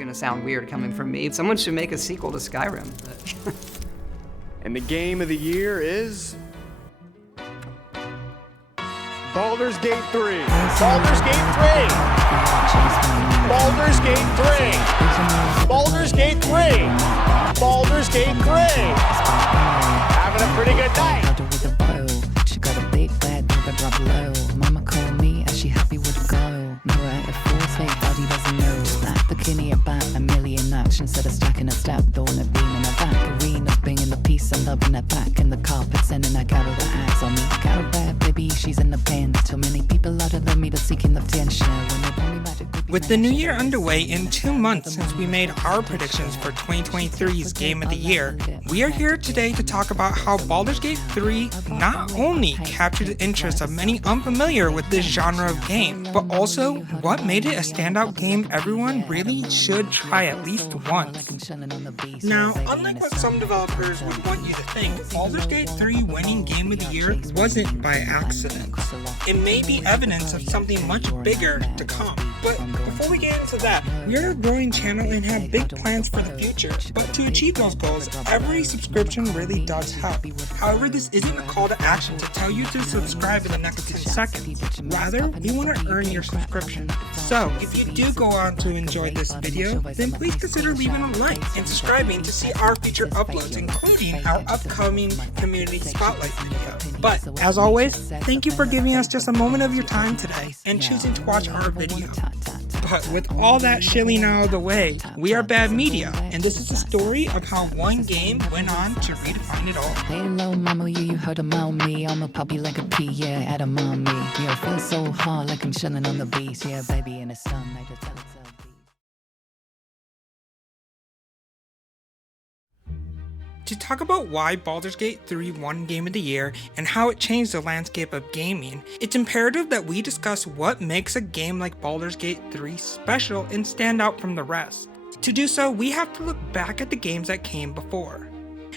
gonna sound weird coming from me. Someone should make a sequel to Skyrim. And the game of the year is Baldur's Gate 3. Baldur's Gate 3. Baldur's Gate 3. Baldur's Gate 3. Baldur's Gate 3. Having a pretty good night. She got a big bed with a drop low. Mama called me and she happy with a go. No, at a full state body doesn't know. That bikini about a million actions. Instead of stacking a step, throwing a beam in her back. Arena's bringing the peace and love in her back. And the carpet sending her carol the axe on me. Carol bad, baby, she's in the pen. Too many people out of the meter seeking the attention. When they bring me back, with the new year underway and 2 months since we made our predictions for 2023's Game of the Year, we are here today to talk about how Baldur's Gate 3 not only captured the interest of many unfamiliar with this genre of game, but also what made it a standout game everyone really should try at least once. Now, unlike what some developers would want you to think, Baldur's Gate 3 winning Game of the Year wasn't by accident. It may be evidence of something much bigger to come. But before we get into that, we're a growing channel and have big plans for the future. But to achieve those goals, every subscription really does help. However, this isn't a call to action to tell you to subscribe in the next 10 seconds. Rather, we want to earn your subscription. So, if you do go on to enjoy this video, then please consider leaving a like and subscribing to see our future uploads, including our upcoming Community Spotlight video. But, as always, thank you for giving us just a moment of your time today and choosing to watch our video. But with all that shilling out of the way, we are Bad Media, and this is a story of how one game went on to redefine it all. Hello, mama, you heard about me. I'm a puppy like a pea, yeah, at a mommy. Yeah, I feel so hard like I'm chilling on the beach. Yeah, baby, in the sun, I just tell it to be. To talk about why Baldur's Gate 3 won Game of the Year and how it changed the landscape of gaming, it's imperative that we discuss what makes a game like Baldur's Gate 3 special and stand out from the rest. To do so, we have to look back at the games that came before.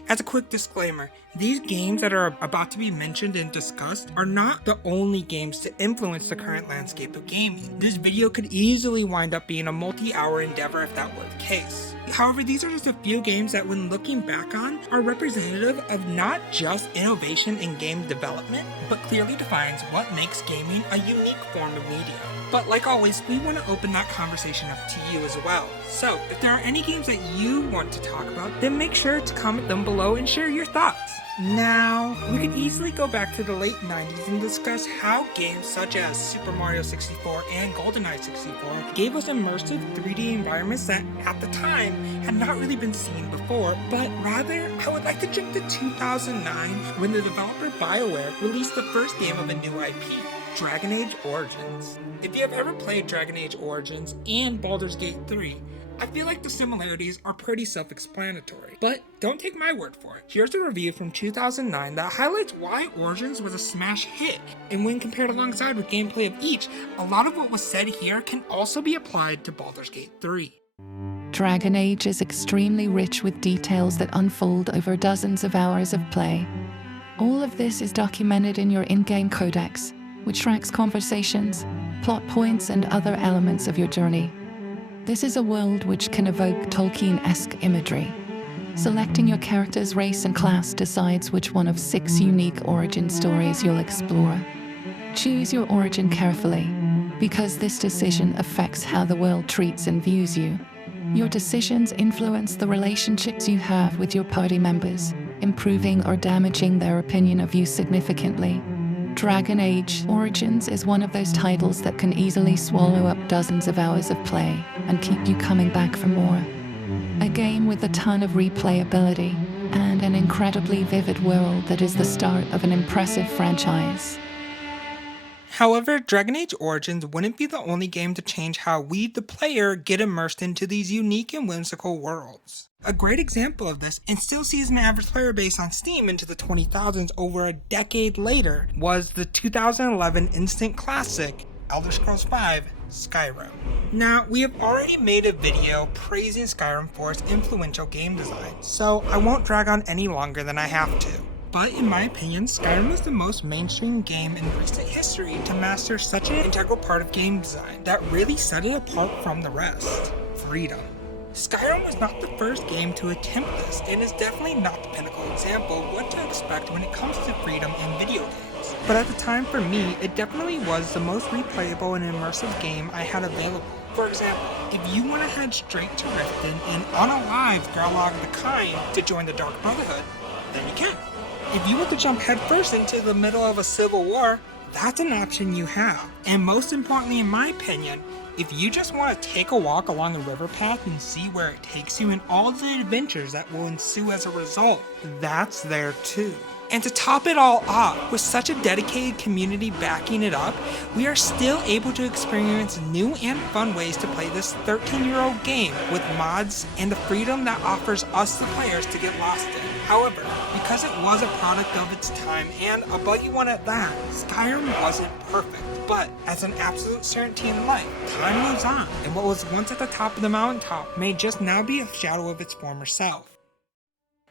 As a quick disclaimer, these games that are about to be mentioned and discussed are not the only games to influence the current landscape of gaming. This video could easily wind up being a multi-hour endeavor if that were the case. However, these are just a few games that when looking back on are representative of not just innovation in game development, but clearly defines what makes gaming a unique form of media. But like always, we want to open that conversation up to you as well. So if there are any games that you want to talk about, then make sure to comment them below and share your thoughts. Now, we could easily go back to the late 90s and discuss how games such as Super Mario 64 and GoldenEye 64 gave us immersive 3D environments that, at the time, had not really been seen before, but rather, I would like to jump to 2009 when the developer BioWare released the first game of a new IP, Dragon Age Origins. If you have ever played Dragon Age Origins and Baldur's Gate 3, I feel like the similarities are pretty self-explanatory, but don't take my word for it. Here's a review from 2009 that highlights why Origins was a smash hit, and when compared alongside with gameplay of each, a lot of what was said here can also be applied to Baldur's Gate 3. Dragon Age is extremely rich with details that unfold over dozens of hours of play. All of this is documented in your in-game codex, which tracks conversations, plot points, and other elements of your journey. This is a world which can evoke Tolkien-esque imagery. Selecting your character's race and class decides which one of 6 unique origin stories you'll explore. Choose your origin carefully, because this decision affects how the world treats and views you. Your decisions influence the relationships you have with your party members, improving or damaging their opinion of you significantly. Dragon Age Origins is one of those titles that can easily swallow up dozens of hours of play and keep you coming back for more. A game with a ton of replayability and an incredibly vivid world that is the start of an impressive franchise. However, Dragon Age Origins wouldn't be the only game to change how we, the player, get immersed into these unique and whimsical worlds. A great example of this, and still sees an average player base on Steam into the 20,000s over a decade later, was the 2011 instant classic, Elder Scrolls V: Skyrim. Now, we have already made a video praising Skyrim for its influential game design, so I won't drag on any longer than I have to. But in my opinion, Skyrim is the most mainstream game in recent history to master such an integral part of game design that really set it apart from the rest: freedom. Skyrim was not the first game to attempt this, and is definitely not the pinnacle example of what to expect when it comes to freedom in video games. But at the time, for me, it definitely was the most replayable and immersive game I had available. For example, if you want to head straight to Riften and unalive Garlog the Kind to join the Dark Brotherhood, then you can. If you want to jump headfirst into the middle of a civil war, that's an option you have. And most importantly, in my opinion, if you just want to take a walk along the river path and see where it takes you and all the adventures that will ensue as a result, that's there too. And to top it all off, with such a dedicated community backing it up, we are still able to experience new and fun ways to play this 13-year-old game with mods and the freedom that offers us the players to get lost in. However, because it was a product of its time and a buggy one at that, Skyrim wasn't perfect. But as an absolute certainty in life, time moves on, and what was once at the top of the mountaintop may just now be a shadow of its former self.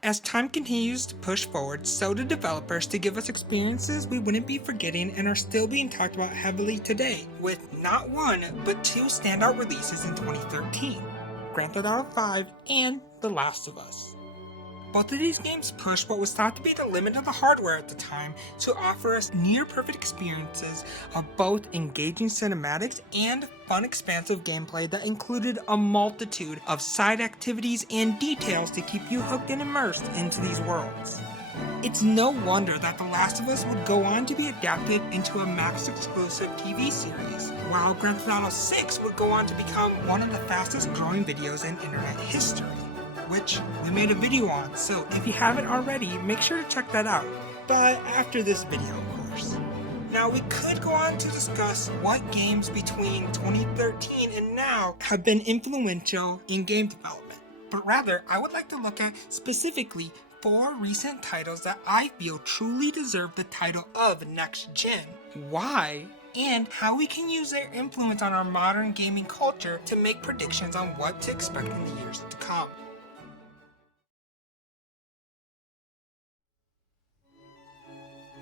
As time continues to push forward, so do developers to give us experiences we wouldn't be forgetting and are still being talked about heavily today, with not one, but two standout releases in 2013, Grand Theft Auto 5 and The Last of Us. Both of these games pushed what was thought to be the limit of the hardware at the time to offer us near-perfect experiences of both engaging cinematics and fun, expansive gameplay that included a multitude of side activities and details to keep you hooked and immersed into these worlds. It's no wonder that The Last of Us would go on to be adapted into a Max-exclusive TV series, while Grand Theft Auto 6 would go on to become one of the fastest-growing videos in internet history, which we made a video on, so if you haven't already, make sure to check that out. But after this video, of course. Now, we could go on to discuss what games between 2013 and now have been influential in game development. But rather, I would like to look at specifically 4 recent titles that I feel truly deserve the title of Next Gen. Why? And how we can use their influence on our modern gaming culture to make predictions on what to expect in the years to come.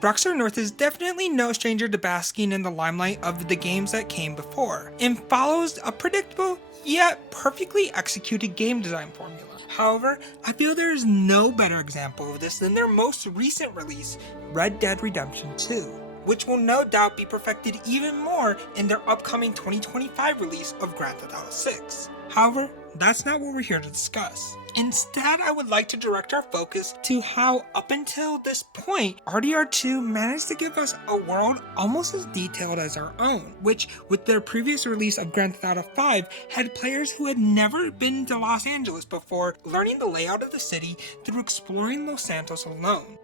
Rockstar North is definitely no stranger to basking in the limelight of the games that came before, and follows a predictable yet perfectly executed game design formula. However, I feel there is no better example of this than their most recent release, Red Dead Redemption 2, which will no doubt be perfected even more in their upcoming 2025 release of Grand Theft Auto 6. However, that's not what we're here to discuss. Instead, I would like to direct our focus to how, up until this point, RDR2 managed to give us a world almost as detailed as our own, which, with their previous release of Grand Theft Auto 5, had players who had never been to Los Angeles before learning the layout of the city through exploring Los Santos alone.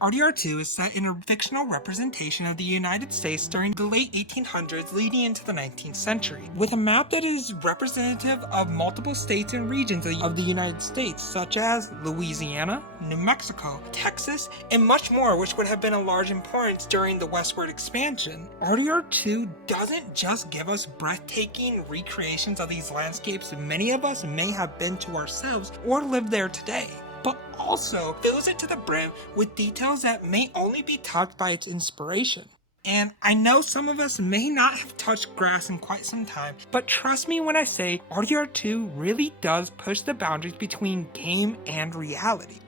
RDR2 is set in a fictional representation of the United States during the late 1800s leading into the 19th century, with a map that is representative of multiple states and regions of the United States, such as Louisiana, New Mexico, Texas, and much more, which would have been of large importance during the westward expansion. RDR2 doesn't just give us breathtaking recreations of these landscapes many of us may have been to ourselves or live there today, but also fills it to the brim with details that may only be touched by its inspiration. And I know some of us may not have touched grass in quite some time, but trust me when I say RDR2 really does push the boundaries between game and reality.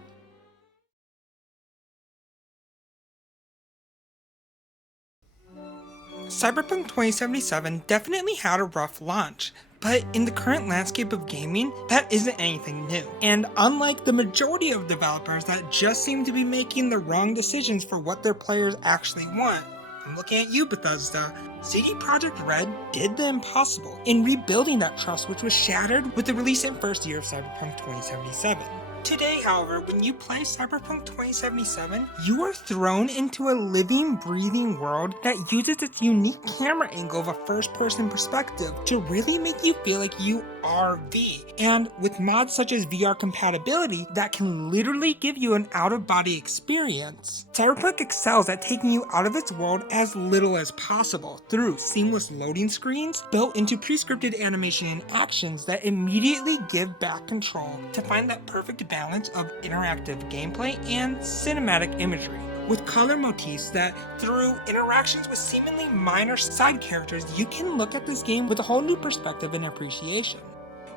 Cyberpunk 2077 definitely had a rough launch, but in the current landscape of gaming, that isn't anything new. And unlike the majority of developers that just seem to be making the wrong decisions for what their players actually want, I'm looking at you, Bethesda, CD Projekt Red did the impossible in rebuilding that trust which was shattered with the release and first year of Cyberpunk 2077. Today, however, when you play Cyberpunk 2077, you are thrown into a living, breathing world that uses its unique camera angle of a first-person perspective to really make you feel like you are V. And with mods such as VR compatibility that can literally give you an out-of-body experience, Cyberpunk excels at taking you out of its world as little as possible through seamless loading screens built into pre-scripted animation and actions that immediately give back control to find that perfect balance of interactive gameplay and cinematic imagery, with color motifs that, through interactions with seemingly minor side characters, you can look at this game with a whole new perspective and appreciation.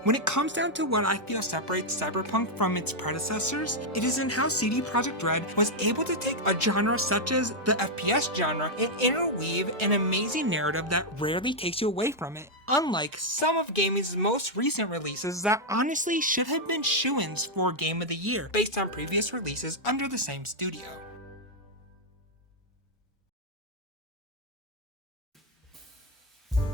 When it comes down to what I feel separates Cyberpunk from its predecessors, it is in how CD Projekt Red was able to take a genre such as the FPS genre and interweave an amazing narrative that rarely takes you away from it, unlike some of gaming's most recent releases that honestly should have been shoo-ins for Game of the Year based on previous releases under the same studio.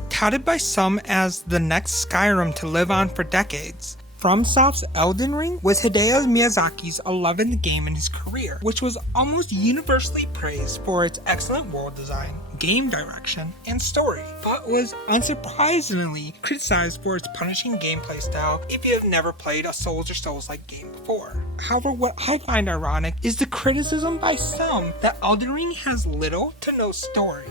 Touted by some as the next Skyrim to live on for decades, FromSoft's Elden Ring was Hideo Miyazaki's 11th game in his career, which was almost universally praised for its excellent world design, game direction, and story, but was unsurprisingly criticized for its punishing gameplay style if you have never played a Souls or Souls-like game before. However, what I find ironic is the criticism by some that Elden Ring has little to no story.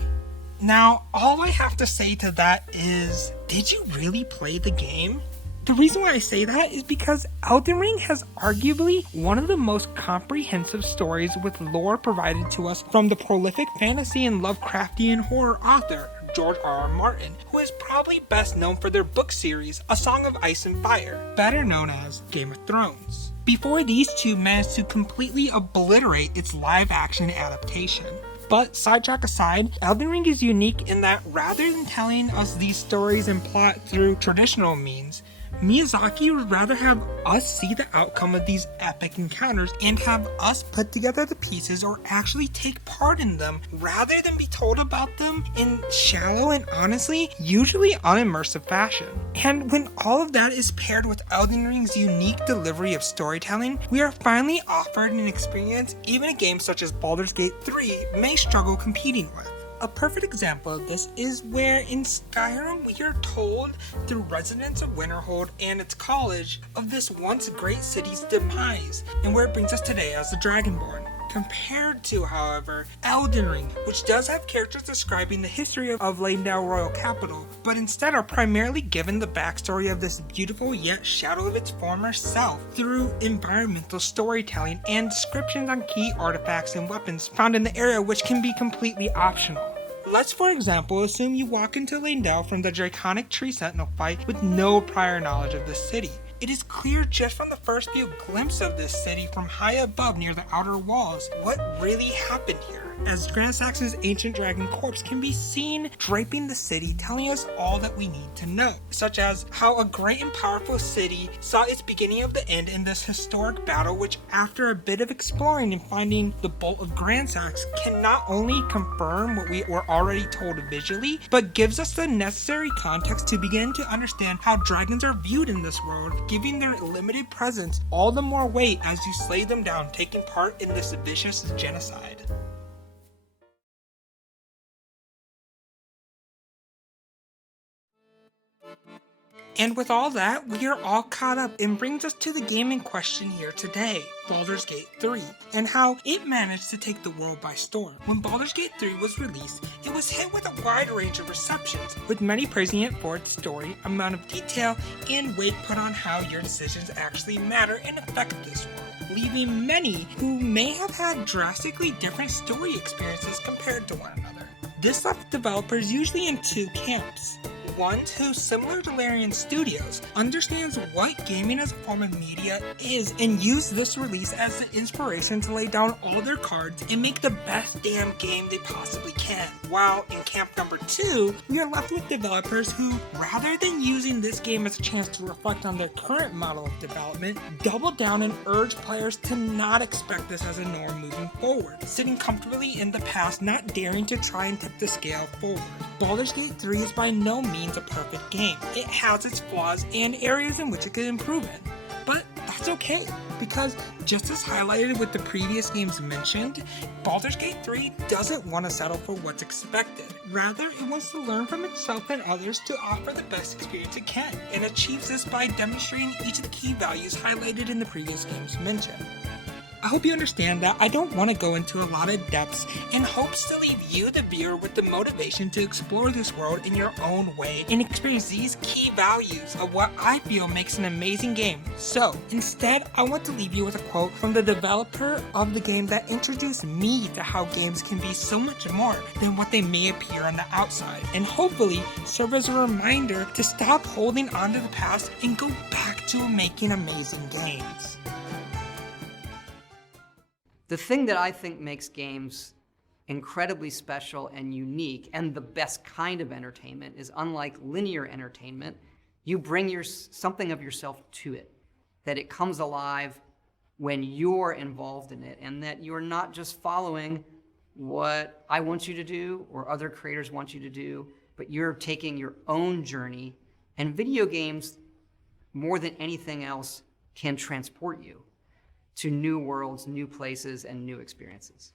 Now, all I have to say to that is, did you really play the game? The reason why I say that is because Elden Ring has arguably one of the most comprehensive stories with lore provided to us from the prolific fantasy and Lovecraftian horror author, George R.R. Martin, who is probably best known for their book series, A Song of Ice and Fire, better known as Game of Thrones, before these two managed to completely obliterate its live-action adaptation. But sidetrack aside, Elden Ring is unique in that rather than telling us these stories and plot through traditional means, Miyazaki would rather have us see the outcome of these epic encounters and have us put together the pieces or actually take part in them rather than be told about them in shallow and honestly, usually unimmersive fashion. And when all of that is paired with Elden Ring's unique delivery of storytelling, we are finally offered an experience even a game such as Baldur's Gate 3 may struggle competing with. A perfect example of this is where in Skyrim we are told through residents of Winterhold and its college of this once great city's demise and where it brings us today as the Dragonborn. Compared to, however, Elden Ring, which does have characters describing the history of Leyndell Royal Capital, but instead are primarily given the backstory of this beautiful yet shadow of its former self through environmental storytelling and descriptions on key artifacts and weapons found in the area, which can be completely optional. Let's, for example, assume you walk into Leyndell from the Draconic Tree Sentinel fight with no prior knowledge of the city. It is clear just from the first few glimpses of this city from high above near the outer walls what really happened here, as Grand Saxon's ancient dragon corpse can be seen draping the city, telling us all that we need to know, such as how a great and powerful city saw its beginning of the end in this historic battle, which after a bit of exploring and finding the Bolt of Grand Sax can not only confirm what we were already told visually, but gives us the necessary context to begin to understand how dragons are viewed in this world, giving their limited presence all the more weight as you slay them down, taking part in this vicious genocide. And with all that, we are all caught up and brings us to the game in question here today, Baldur's Gate 3, and how it managed to take the world by storm. When Baldur's Gate 3 was released, it was hit with a wide range of receptions, with many praising it for its story, amount of detail, and weight put on how your decisions actually matter and affect this world, leaving many who may have had drastically different story experiences compared to one another. This left developers usually in two camps. One who, similar to Larian Studios, understands what gaming as a form of media is and use this release as the inspiration to lay down all their cards and make the best damn game they possibly can. While in camp number 2, we are left with developers who, rather than using this game as a chance to reflect on their current model of development, double down and urge players to not expect this as a norm moving forward, sitting comfortably in the past, not daring to try and tip the scale forward. Baldur's Gate 3 is by no means a perfect game. It has its flaws and areas in which it could improve in. But that's okay, because just as highlighted with the previous games mentioned, Baldur's Gate 3 doesn't want to settle for what's expected. Rather, it wants to learn from itself and others to offer the best experience it can, and achieves this by demonstrating each of the key values highlighted in the previous games mentioned. hope you understand that I don't want to go into a lot of depths in hopes to leave you, the viewer, with the motivation to explore this world in your own way and experience these key values of what I feel makes an amazing game. So, instead, I want to leave you with a quote from the developer of the game that introduced me to how games can be so much more than what they may appear on the outside, and hopefully serve as a reminder to stop holding on to the past and go back to making amazing games. The thing that I think makes games incredibly special and unique and the best kind of entertainment is, unlike linear entertainment, you bring something of yourself to it, that it comes alive when you're involved in it, and that you're not just following what I want you to do or other creators want you to do, but you're taking your own journey. And video games, more than anything else, can transport you to new worlds, new places, and new experiences.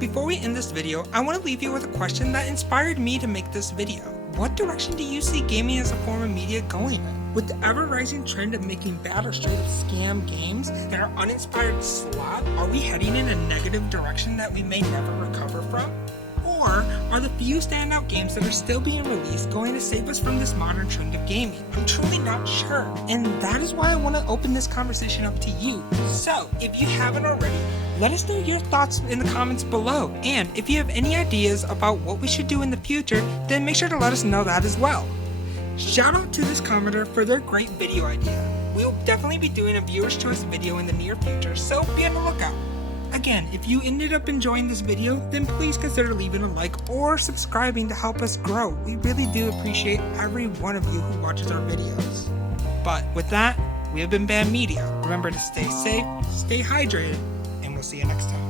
Before we end this video, I want to leave you with a question that inspired me to make this video. What direction do you see gaming as a form of media going in? With the ever-rising trend of making bad or straight-up scam games that are uninspired slop, are we heading in a negative direction that we may never recover from? Or are the few standout games that are still being released going to save us from this modern trend of gaming? I'm truly not sure, and that is why I want to open this conversation up to you. So, if you haven't already, let us know your thoughts in the comments below, and if you have any ideas about what we should do in the future, then make sure to let us know that as well. Shout out to this commenter for their great video idea. We will definitely be doing a viewer's choice video in the near future, so be on the lookout. Again, if you ended up enjoying this video, then please consider leaving a like or subscribing to help us grow. We really do appreciate every one of you who watches our videos. But with that, we have been Bam Media. Remember to stay safe, stay hydrated, and we'll see you next time.